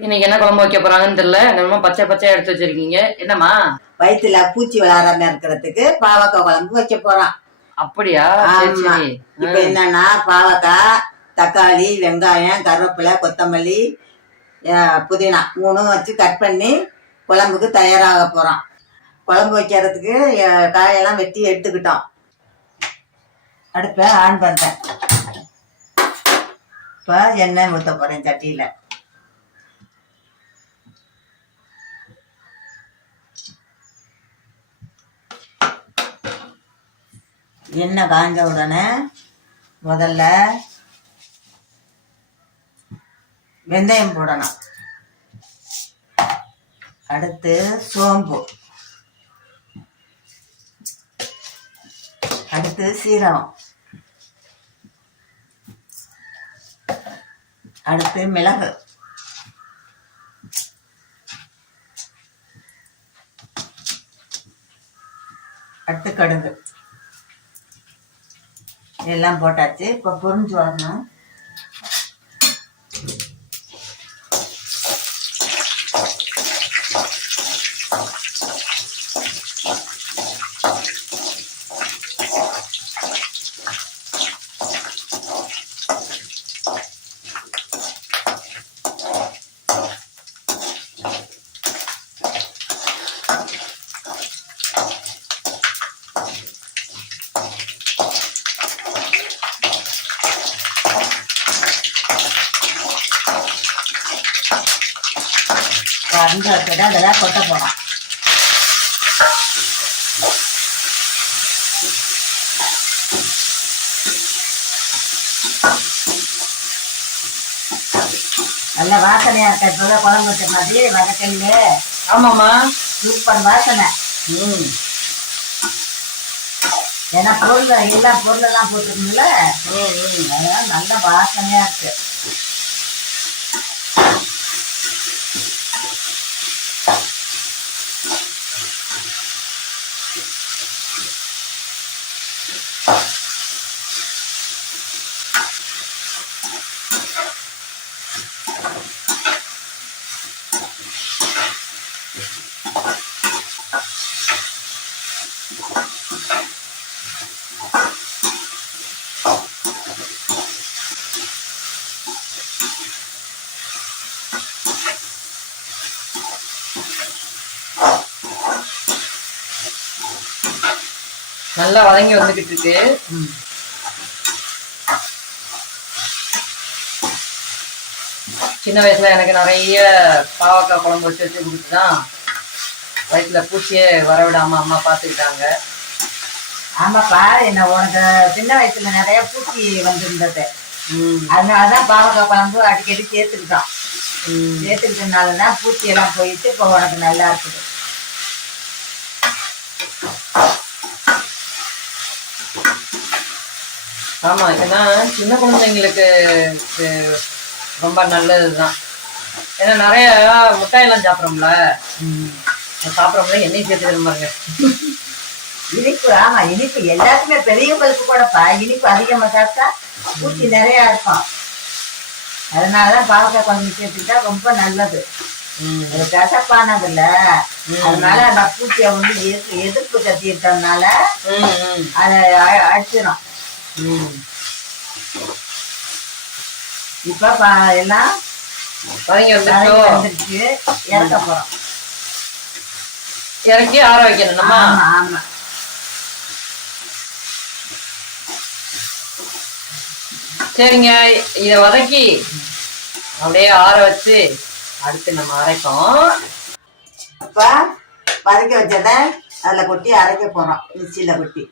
இன்னைக்கு என்ன குழம்பு வைக்க போறாங்கன்னு தெரியல. என்னமோ பச்சை பச்சையா எடுத்து வச்சிருக்கீங்க, என்னம்மா? வயிற்றுல பூச்சி விளாடாம இருக்கிறதுக்கு பாவக்காய் குழம்பு வைக்க போறோம். அப்படியா? சரி ஆமா. சரி. இப்ப என்னன்னா பாவக்காய், தக்காளி, வெங்காயம், கருவேப்பிலை, கொத்தமல்லி, புதினா மூணும் வச்சு கட் பண்ணி குழம்புக்கு தயாராக போறோம். குழம்பு வைக்கிறதுக்கு காயெல்லாம் வெட்டி எடுத்துக்கிட்டோம். அடுப்பை ஆன் பண்ணிட்டேன். இப்போ எண்ணெய் ஊற்ற போறேன் சட்டியில. எண்ணெய் காஞ்ச உடனே முதல்ல வெந்தயம் போடணும். அடுத்து சோம்பு, அடுத்து சீரகம், அடுத்து மிளகு, அடுத்து கடுகு எல்லாம் போட்டாச்சு. இப்போ பொரிஞ்சு வரணும். அரிஞ்சு வச்சுட்டு அதெல்லாம் கொட்ட போகிறோம். நல்ல வாசனையா இருக்கிறது குழம்பு வச்ச மாதிரி வதக்கல்ல. ஆமாம்மா, சூப்பர் வாசனை. ஏன்னா பொருள் எல்லாம் பொருளெல்லாம் போட்டுருக்குங்கள, அதெல்லாம் நல்ல வாசனையா இருக்கு. நல்லா வதங்கி வந்துகிட்டு இருக்கு. சின்ன வயசுல எனக்கு நிறைய பாவக்காய் குழம்பு வச்சு வச்சு கொடுத்துதான் வயிற்றுல பூச்சியே வரவிடாம அம்மா பார்த்துக்கிட்டாங்க. ஆமாப்பா, என்ன உனக்கு சின்ன வயசுல நிறைய பூச்சி வந்திருந்தது. அதனாலதான் பாவக்காய் குழம்பு அடிக்கடி சேர்த்துக்கிட்டோம். சேர்த்துக்கிட்டனாலதான் பூச்சி எல்லாம் போயிட்டு இப்போ உனக்கு நல்லா இருக்குது. ஆமா, ஏன்னா சின்ன குழந்தைங்களுக்கு ரொம்ப நல்லதுதான். ஏன்னா நிறைய முட்டாயெல்லாம் சாப்பிட்றோம்ல, சாப்பிட்றோம்ல எண்ணெய் சேர்த்துக்கிற பாருங்க. இனிப்பு, ஆமா இனிப்பு எல்லாத்துக்குமே பெரியவங்களுக்கு கூடப்பா இனிப்பு அதிகமா சாப்பிட்டா பூச்சி நிறைய இருக்கும். அதனாலதான் பாவக்காய் குழம்பு சேர்த்துக்கிட்டா ரொம்ப நல்லது. அது கசப்பானது இல்ல, அதனால அந்த பூச்சியை வந்து எதிர்ப்பு சக்தி இருக்கிறதுனால அதை அடிச்சிடும். இப்ப எல்லாம் வந்துருச்சு, இறக்க போறோம். இறக்கி ஆற வைக்கணும். ஆமா ஆமா. சரிங்க, இத வதக்கி அப்படியே ஆற வச்சு அடுத்து நம்ம அரைப்போம். அப்ப வதக்கி வச்சத அதுல கொட்டி அரைக்க போறோம், மிக்சியில கொட்டி.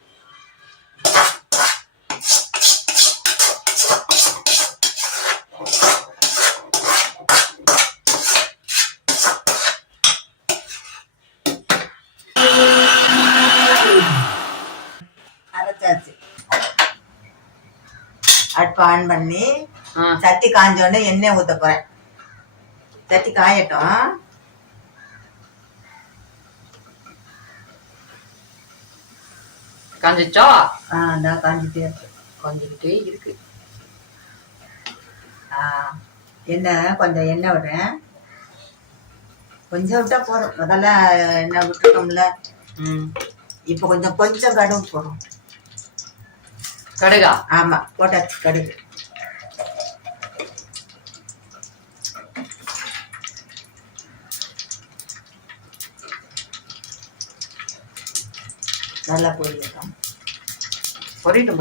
அரைச்சாச்சு. அடுப்பு ஆன் பண்ணி சட்டி காஞ்சோடனே எண்ணெய் ஊத்த போறேன். சட்டி காயட்டும். காஞ்சிச்சா? காஞ்சிக்கிட்டே இருக்கு. எண்ணெய் கொஞ்சம் எண்ணெய் விடுறேன். கொஞ்சம் விட்டா போதும். முதல்ல என்ன விட்டுருக்கோம்ல, ம். இப்ப கொஞ்சம் கடுகு போடும். கடுகா? ஆமா, போட்டாச்சு கடுகு. நல்லா பொரியட்டும். பொரியட்டும்.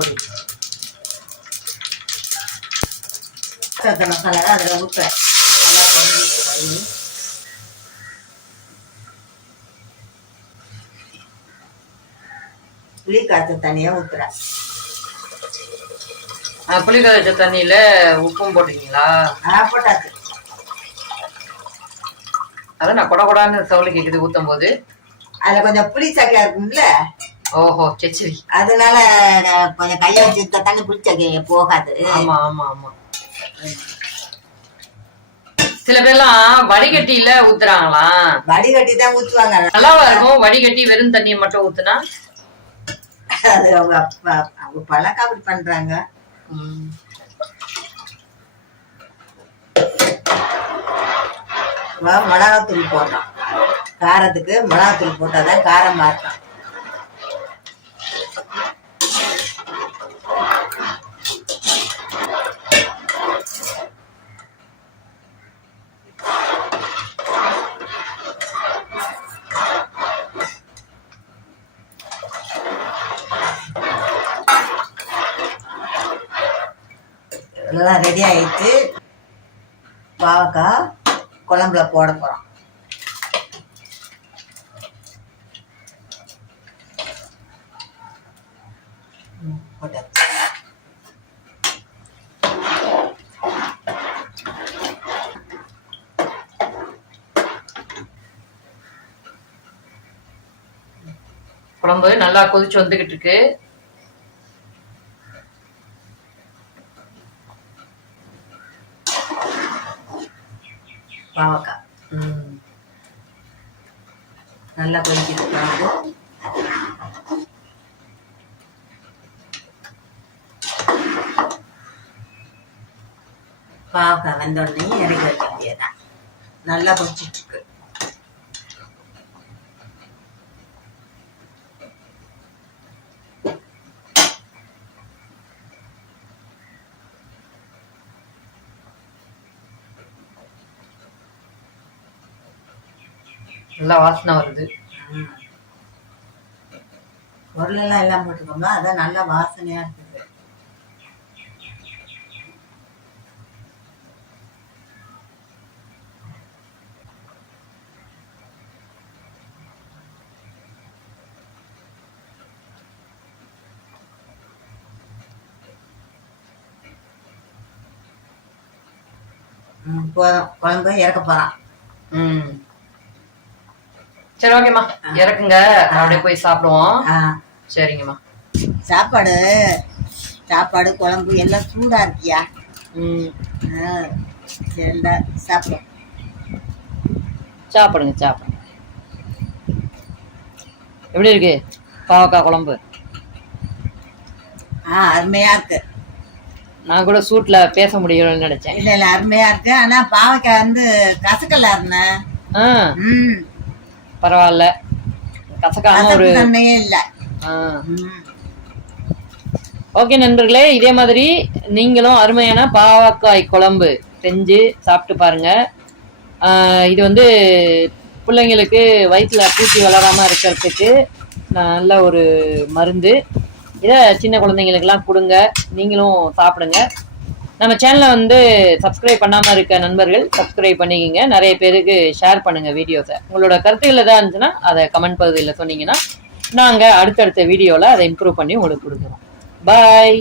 மசாலா அதுல ஊற்றுறேன். நல்லா பொரிஞ்சிட்டு புளி காய்ச்ச தண்ணியா ஊத்துறேன். புளி காய்ச்ச தண்ணியில உப்பும் போட்டீங்களா? போட்டாச்சு. அதான் நான் கொடான்னு சவுளி கேக்குது ஊத்தும் போது. அதுல கொஞ்சம் புளி சக்கையா இருக்கும்ல. ஓஹோ, சரி. அதனால கொஞ்சம் கைய வச்சு தண்ணி புளி சக்கைய போகாது. ஆமா ஆமா ஆமா. சில பேர்லாம் வடிகட்டியில ஊத்துறாங்களா? வடிகட்டி தான் ஊத்துவாங்க. நல்லாவா இருக்கும் வடிகட்டி வெறும் தண்ணியை மட்டும் ஊத்துனா? அது அவங்க பழக்கம் அப்படி பண்றாங்க. மிளகாத்தூள் போடுறோம். காரத்துக்கு மிளகாத்தூள் போட்டாதான் காரமா இருக்கும். எல்லாம் ரெடி ஆயிடுச்சு. பாவக்காய் குழம்புல போட போறோம். போட்டாச்சு. குழம்பு நல்லா கொதிச்சு வந்துகிட்டு இருக்கு. பாவக்காய் நல்லா கொதிக்கிட்டு குழம்பு. பாவக்காய் வெந்தோடனே இறக்கி வைக்க வேண்டியதான். நல்லா கொதிச்சிட்டு இருக்கு. நல்லா வாசனை வருது. பொருளெல்லாம் எல்லாம் போட்டுக்கோங்களா, அதான் நல்லா வாசனையா இருக்குது. போதும், குழம்பு இறக்க போறான். சரி, ஓகேம்மா, இறக்குங்க. அப்படியே போய் சாப்பிடுவோம். சரிங்கம்மா. சாப்பாடு குழம்பு எல்லாம் சூடா இருக்கியா? சரிடா, சாப்பிடுங்க. எப்படி இருக்கு பாவக்காய் குழம்பு? அருமையா இருக்கு. நான் கூட சூட்ல பேச முடியலன்னு நினைச்சேன். இல்ல அருமையா இருக்கு. ஆனா பாவக்காய் கசக்கல இருந்தேன். பரவாயில்ல, கசக்காம ஒரு தன்மையே இல்ல. ஓகே நண்பர்களே, இதே மாதிரி நீங்களும் அருமையான பாவக்காய் குழம்பு செஞ்சு சாப்பிட்டு பாருங்க. இது பிள்ளைங்களுக்கு வயிற்றுல பூச்சி வளராம இருக்கிறதுக்கு நல்ல ஒரு மருந்து. இதை சின்ன குழந்தைங்களுக்கெல்லாம் கொடுங்க, நீங்களும் சாப்பிடுங்க. நம்ம சேனலை சப்ஸ்கிரைப் பண்ணாமல் இருக்க நண்பர்கள் சப்ஸ்கிரைப் பண்ணிக்கிங்க. நிறைய பேருக்கு ஷேர் பண்ணுங்கள் வீடியோஸை. உங்களோட கருத்துக்கள் எதாவது இருந்துச்சுன்னா அதை கமெண்ட் பகுதியில் சொன்னீங்கன்னா நாங்கள் அடுத்தடுத்த வீடியோவில் அதை இம்ப்ரூவ் பண்ணி உங்களுக்கு கொடுக்குறோம். பாய்.